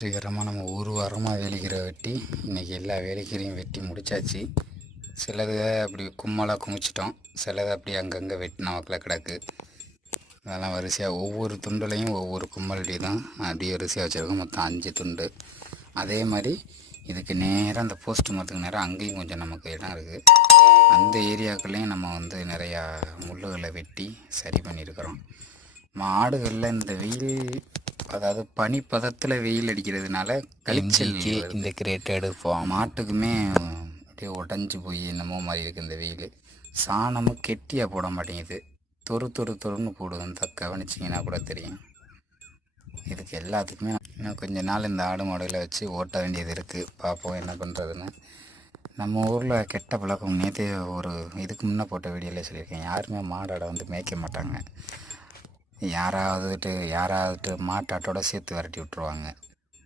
சீக்கிரமாக நம்ம ஒரு வாரமாக வேலிக்கீரை வெட்டி இன்றைக்கி எல்லா வேலிக்கீரையும் வெட்டி முடித்தாச்சு. சிலது அப்படி கும்மலாக குமிச்சிட்டோம், சிலது அப்படி அங்கங்கே வெட்டின வாக்கில் கிடக்கு. அதெல்லாம் வரிசையாக ஒவ்வொரு துண்டுலையும் ஒவ்வொரு கும்மல்டி தான் அப்படியே வரிசையாக வச்சுருக்கோம். மொத்தம் 5 துண்டு. அதே மாதிரி இதுக்கு நேராக அந்த போஸ்ட் மரத்துக்கு நேராக அங்கேயும் கொஞ்சம் நமக்கு இடம் இருக்குது. அந்த ஏரியாக்கள்லேயும் நம்ம நிறையா முள்ளுகளை வெட்டி சரி பண்ணியிருக்கிறோம். மாடுகளில் இந்த வெயில், அதாவது பனி பதத்தில் வெயில் அடிக்கிறதுனால கழிச்சலுக்கு இந்த கிரேட்டை எடுப்போம். மாட்டுக்குமே அப்படியே உடஞ்சி போய் என்னமோ மாதிரி இருக்குது இந்த வெயில். சாணமும் கெட்டியாக போட மாட்டேங்குது, தொறுன்னு போடுது. கவனிச்சிங்கன்னா கூட தெரியும். இதுக்கு எல்லாத்துக்குமே இன்னும் கொஞ்சம் நாள் இந்த ஆடு மாடுகளை வச்சு ஓட்ட வேண்டியது இருக்குது. பார்ப்போம் என்ன பண்ணுறதுன்னு. நம்ம ஊரில் கெட்ட பழக்கம் நேற்றே ஒரு இதுக்கு முன்னே போட்ட வீடியோவில் சொல்லியிருக்கேன். யாருமே மாடாடை மேய்க்க மாட்டாங்க. யாராவது மாட்டாட்டோட சேர்த்து விரட்டி விட்ருவாங்க.